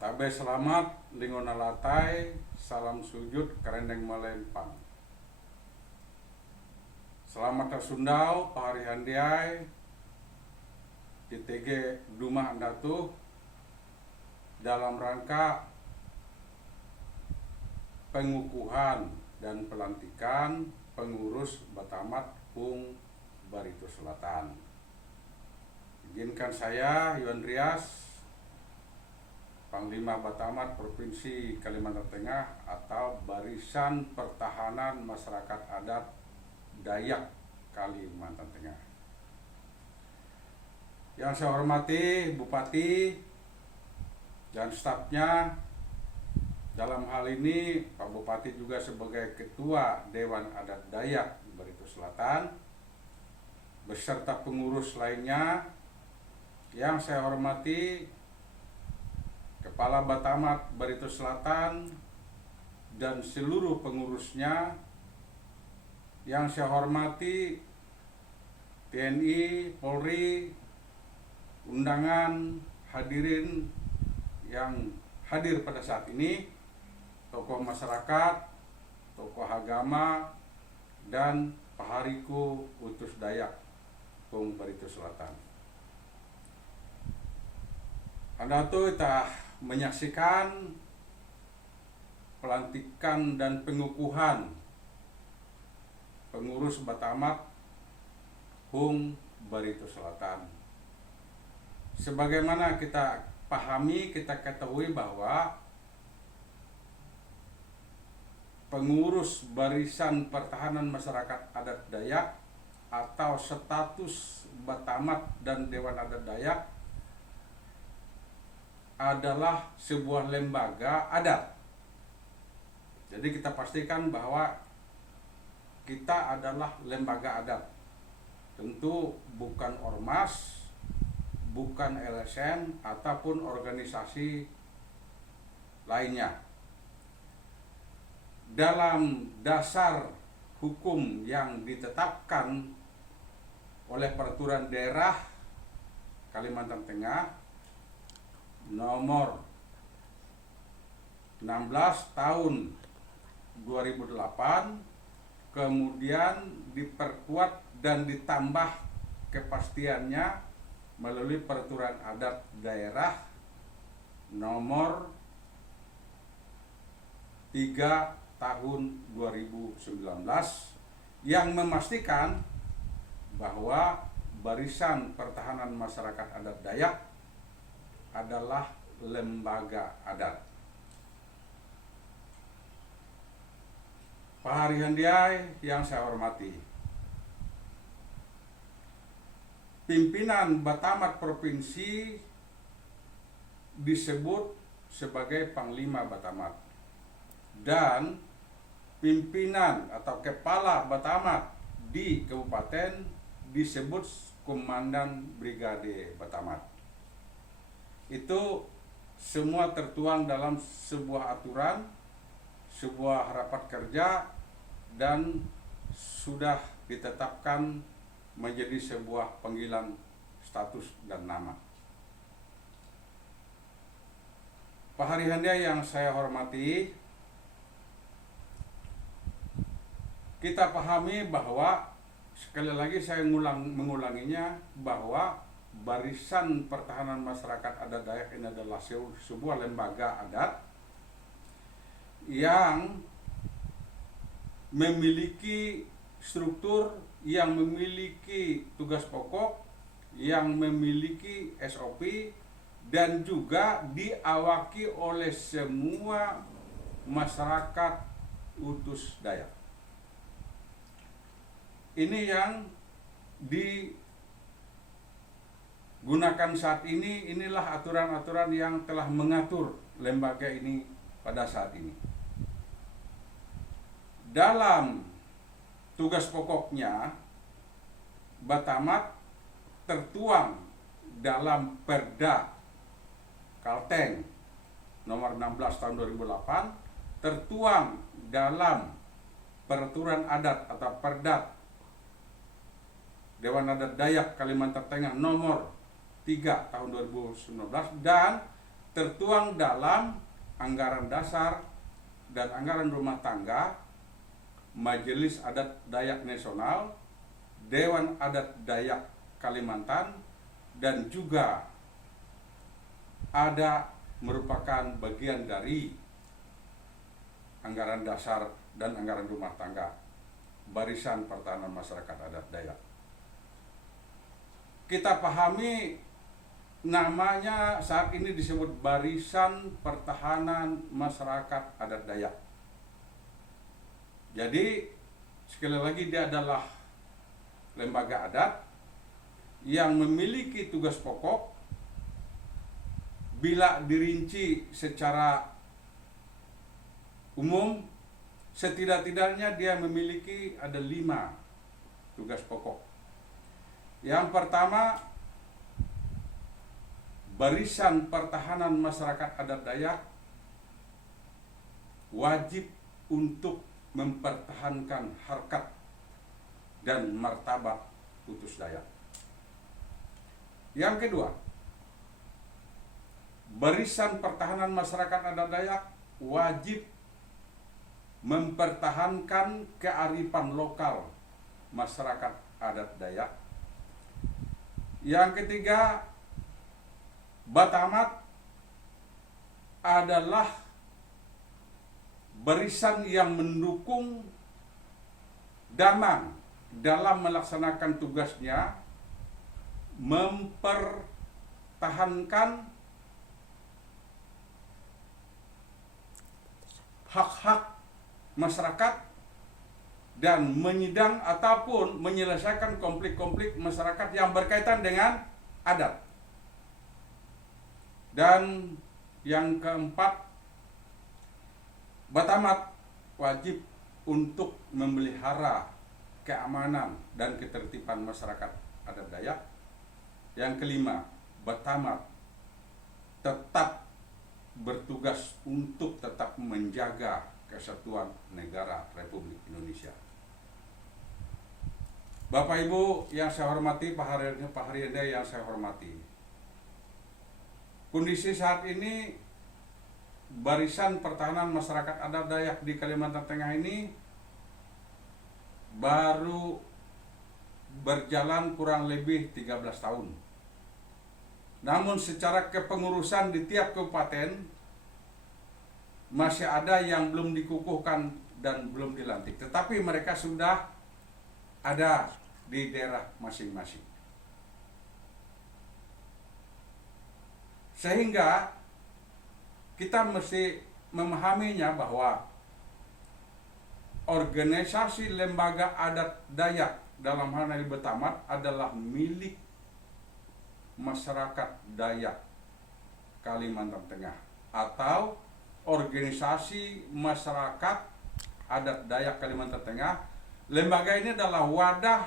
Tabe selamat lingona latai, salam sujud kerendeng melempang. Selamat tersundau pahari handiai, TTG Dumah Andatu dalam rangka pengukuhan dan pelantikan pengurus Batamat Hung Barito Selatan. Izinkan saya Yuan Rias, Panglima Batamat Provinsi Kalimantan Tengah atau Barisan Pertahanan Masyarakat Adat Dayak Kalimantan Tengah. Yang saya hormati Bupati dan stafnya, dalam hal ini Pak Bupati juga sebagai Ketua Dewan Adat Dayak Barito Selatan, beserta pengurus lainnya. Yang saya hormati Kepala Batamat Barito Selatan dan seluruh pengurusnya. Yang saya hormati TNI, Polri, undangan, hadirin yang hadir pada saat ini, tokoh masyarakat, tokoh agama, dan Pahariku Utus Dayak Hung Barito Selatan. Anda tuh telah menyaksikan pelantikan dan pengukuhan pengurus Batamat Hung Barito Selatan. Sebagaimana kita pahami, kita ketahui bahwa pengurus Barisan Pertahanan Masyarakat Adat Dayak atau status Batamat dan Dewan Adat Dayak adalah sebuah lembaga adat. Jadi kita pastikan bahwa kita adalah lembaga adat. Tentu bukan ormas, bukan LSM ataupun organisasi lainnya. Dalam dasar hukum yang ditetapkan oleh Peraturan Daerah Kalimantan Tengah nomor 16 tahun 2008, kemudian diperkuat dan ditambah kepastiannya melalui Peraturan Adat Daerah nomor 3 tahun 2019 yang memastikan bahwa Barisan Pertahanan Masyarakat Adat Dayak adalah lembaga adat. Pak Hari Handiai yang saya hormati, pimpinan Batamat Provinsi disebut sebagai Panglima Batamat dan pimpinan atau kepala Batamat di kabupaten disebut Komandan Brigade Batamat. Itu semua tertuang dalam sebuah aturan, sebuah rapat kerja, dan sudah ditetapkan menjadi sebuah panggilan status dan nama. Pak Hari Handiai yang saya hormati, kita pahami bahwa, sekali lagi saya mengulanginya, bahwa Barisan Pertahanan Masyarakat Adat Dayak ini adalah sebuah lembaga adat yang memiliki struktur, yang memiliki tugas pokok, yang memiliki SOP, dan juga diawaki oleh semua masyarakat utus Dayak. Ini yang digunakan saat ini, inilah aturan-aturan yang telah mengatur lembaga ini pada saat ini. Dalam tugas pokoknya, Batamat tertuang dalam Perda Kalteng nomor 16 tahun 2008, tertuang dalam Peraturan Adat atau Perda Dewan Adat Dayak Kalimantan Tengah nomor 3 tahun 2019 dan tertuang dalam anggaran dasar dan anggaran rumah tangga Majelis Adat Dayak Nasional, Dewan Adat Dayak Kalimantan, dan juga ada merupakan bagian dari anggaran dasar dan anggaran rumah tangga Barisan Pertahanan Masyarakat Adat Dayak. Kita pahami namanya saat ini disebut Barisan Pertahanan Masyarakat Adat Dayak. Jadi sekali lagi dia adalah lembaga adat yang memiliki tugas pokok bila dirinci secara umum, setidak-tidaknya dia memiliki ada 5 tugas pokok. Yang pertama, Barisan Pertahanan Masyarakat Adat Dayak wajib untuk mempertahankan harkat dan martabat utus Dayak. Yang kedua, Barisan Pertahanan Masyarakat Adat Dayak wajib mempertahankan kearifan lokal masyarakat adat Dayak. Yang ketiga, Batamat adalah barisan yang mendukung Damang dalam melaksanakan tugasnya mempertahankan hak-hak masyarakat dan menyidang ataupun menyelesaikan konflik-konflik masyarakat yang berkaitan dengan adat. Dan yang keempat, Batamat wajib untuk memelihara keamanan dan ketertiban masyarakat adat Dayak. Yang kelima, Batamat tetap bertugas untuk tetap menjaga kesatuan negara Republik Indonesia. Bapak Ibu yang saya hormati, Pak Haryadi yang saya hormati, kondisi saat ini Barisan Pertahanan Masyarakat Adat Dayak di Kalimantan Tengah ini baru berjalan kurang lebih 13 tahun. Namun secara kepengurusan di tiap kabupaten masih ada yang belum dikukuhkan dan belum dilantik. Tetapi mereka sudah ada di daerah masing-masing. Sehingga kita mesti memahaminya bahwa organisasi lembaga adat Dayak dalam hal ini Batamat adalah milik masyarakat Dayak Kalimantan Tengah atau organisasi masyarakat adat Dayak Kalimantan Tengah. Lembaga ini adalah wadah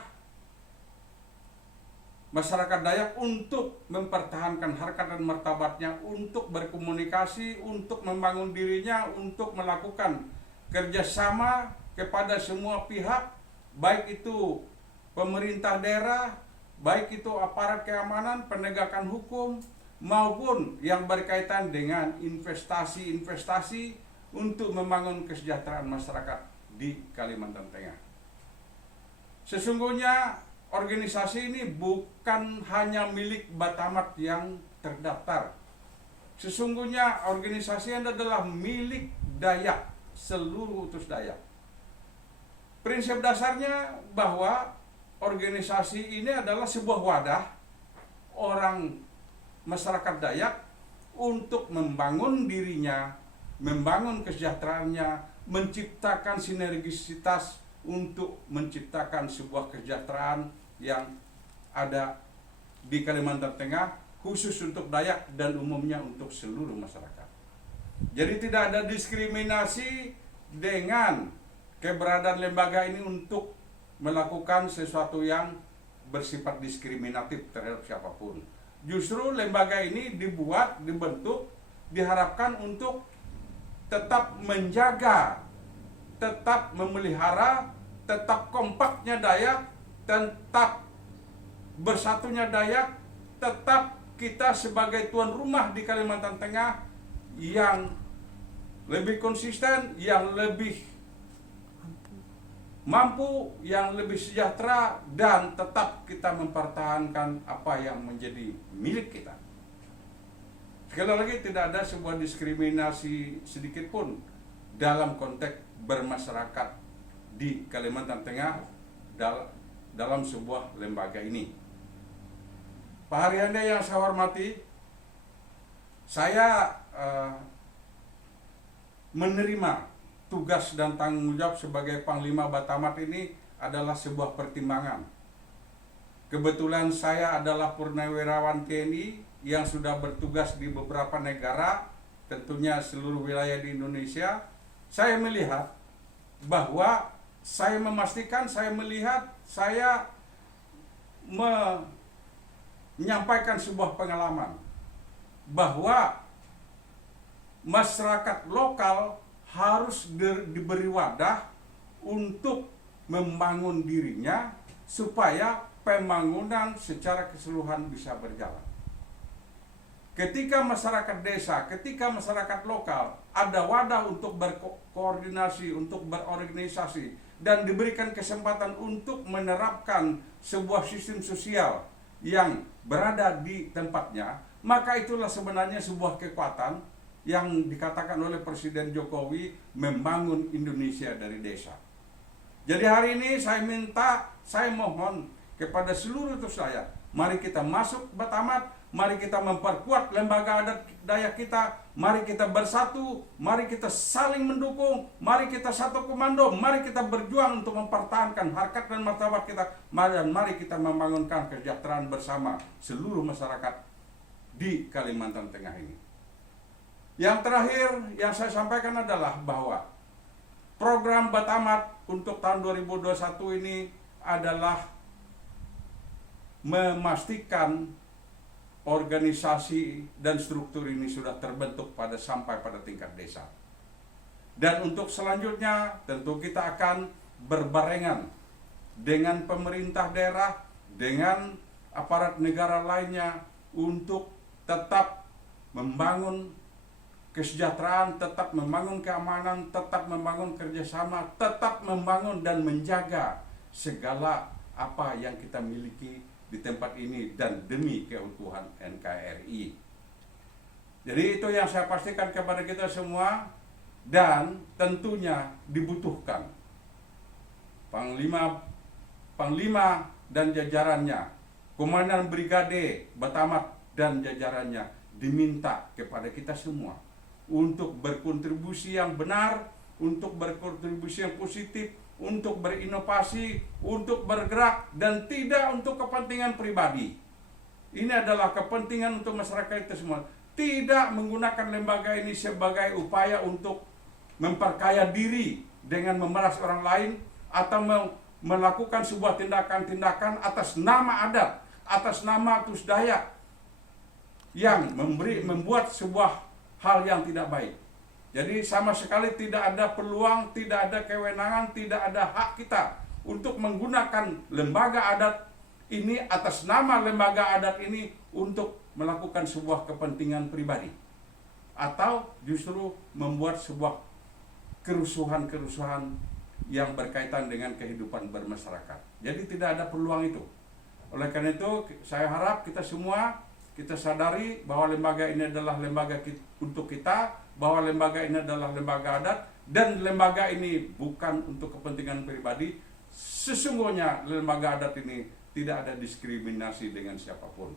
masyarakat Dayak untuk mempertahankan harkat dan martabatnya, untuk berkomunikasi, untuk membangun dirinya, untuk melakukan kerjasama kepada semua pihak, baik itu pemerintah daerah, baik itu aparat keamanan, penegakan hukum, maupun yang berkaitan dengan investasi-investasi untuk membangun kesejahteraan masyarakat di Kalimantan Tengah. Sesungguhnya organisasi ini bukan hanya milik Batamat yang terdaftar. Sesungguhnya organisasi ini adalah milik Dayak, seluruh utus Dayak. Prinsip dasarnya bahwa organisasi ini adalah sebuah wadah orang masyarakat Dayak untuk membangun dirinya, membangun kesejahteraannya, menciptakan sinergisitas untuk menciptakan sebuah kesejahteraan yang ada di Kalimantan Tengah, khusus untuk Dayak dan umumnya untuk seluruh masyarakat. Jadi tidak ada diskriminasi dengan keberadaan lembaga ini untuk melakukan sesuatu yang bersifat diskriminatif terhadap siapapun. Justru lembaga ini dibentuk, diharapkan untuk tetap menjaga, tetap memelihara, tetap kompaknya Dayak, tetap bersatunya Dayak, tetap kita sebagai tuan rumah di Kalimantan Tengah yang lebih konsisten, yang lebih mampu, yang lebih sejahtera, dan tetap kita mempertahankan apa yang menjadi milik kita. Sekali lagi, tidak ada sebuah diskriminasi sedikit pun dalam konteks bermasyarakat di Kalimantan Tengah dalam sebuah lembaga ini. Pak Haryanda yang saya hormati, saya menerima tugas dan tanggung jawab sebagai Panglima Batamat ini adalah sebuah pertimbangan. Kebetulan saya adalah purnawirawan TNI yang sudah bertugas di beberapa negara, tentunya seluruh wilayah di Indonesia. Saya melihat bahwa saya memastikan, saya menyampaikan sebuah pengalaman bahwa masyarakat lokal harus diberi wadah untuk membangun dirinya supaya pembangunan secara keseluruhan bisa berjalan. Ketika masyarakat desa, ketika masyarakat lokal ada wadah untuk berkoordinasi, untuk berorganisasi, dan diberikan kesempatan untuk menerapkan sebuah sistem sosial yang berada di tempatnya, maka itulah sebenarnya sebuah kekuatan yang dikatakan oleh Presiden Jokowi membangun Indonesia dari desa. Jadi hari ini saya mohon kepada seluruh utus saya, mari kita masuk Batamat, mari kita memperkuat lembaga adat Dayak kita, mari kita bersatu, mari kita saling mendukung, mari kita satu komando, mari kita berjuang untuk mempertahankan harkat dan martabat kita, dan mari kita membangunkan kesejahteraan bersama seluruh masyarakat di Kalimantan Tengah ini. Yang terakhir yang saya sampaikan adalah bahwa program Batamat untuk tahun 2021 ini adalah memastikan organisasi dan struktur ini sudah terbentuk sampai pada tingkat desa. Dan untuk selanjutnya tentu kita akan berbarengan dengan pemerintah daerah, dengan aparat negara lainnya untuk tetap membangun kesejahteraan, tetap membangun keamanan, tetap membangun kerjasama, tetap membangun dan menjaga segala apa yang kita miliki di tempat ini dan demi keutuhan NKRI. Jadi itu yang saya pastikan kepada kita semua, dan tentunya dibutuhkan Panglima dan jajarannya, Komandan Brigade Batamat dan jajarannya diminta kepada kita semua untuk berkontribusi yang benar, untuk berkontribusi yang positif, untuk berinovasi, untuk bergerak, dan tidak untuk kepentingan pribadi. Ini adalah kepentingan untuk masyarakat itu semua. Tidak menggunakan lembaga ini sebagai upaya untuk memperkaya diri dengan memeras orang lain, atau melakukan sebuah tindakan-tindakan atas nama adat, atas nama Tus Dayak, yang membuat sebuah hal yang tidak baik. Jadi sama sekali tidak ada peluang, tidak ada kewenangan, tidak ada hak kita untuk menggunakan lembaga adat ini atas nama lembaga adat ini untuk melakukan sebuah kepentingan pribadi, atau justru membuat sebuah kerusuhan-kerusuhan yang berkaitan dengan kehidupan bermasyarakat. Jadi tidak ada peluang itu. Oleh karena itu saya harap kita semua kita sadari bahwa lembaga ini adalah lembaga untuk kita, bahwa lembaga ini adalah lembaga adat, dan lembaga ini bukan untuk kepentingan pribadi. Sesungguhnya lembaga adat ini tidak ada diskriminasi dengan siapapun.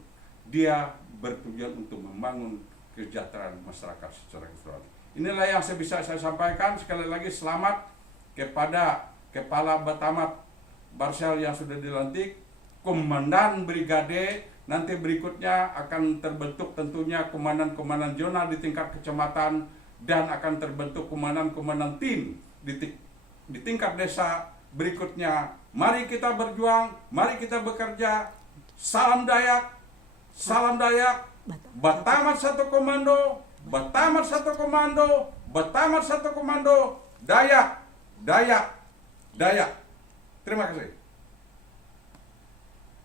Dia bertujuan untuk membangun kesejahteraan masyarakat secara keseluruhan. Inilah yang bisa saya sampaikan. Sekali lagi selamat kepada Kepala Batamat Barsel yang sudah dilantik, Komandan Brigade. Nanti berikutnya akan terbentuk tentunya komandan-komandan zona di tingkat kecamatan, dan akan terbentuk komandan-komandan tim di tingkat desa. Berikutnya, mari kita berjuang, mari kita bekerja. Salam Dayak, salam Dayak, Batamat satu komando, Batamat satu komando, Batamat satu komando, Dayak, Dayak, Dayak. Terima kasih.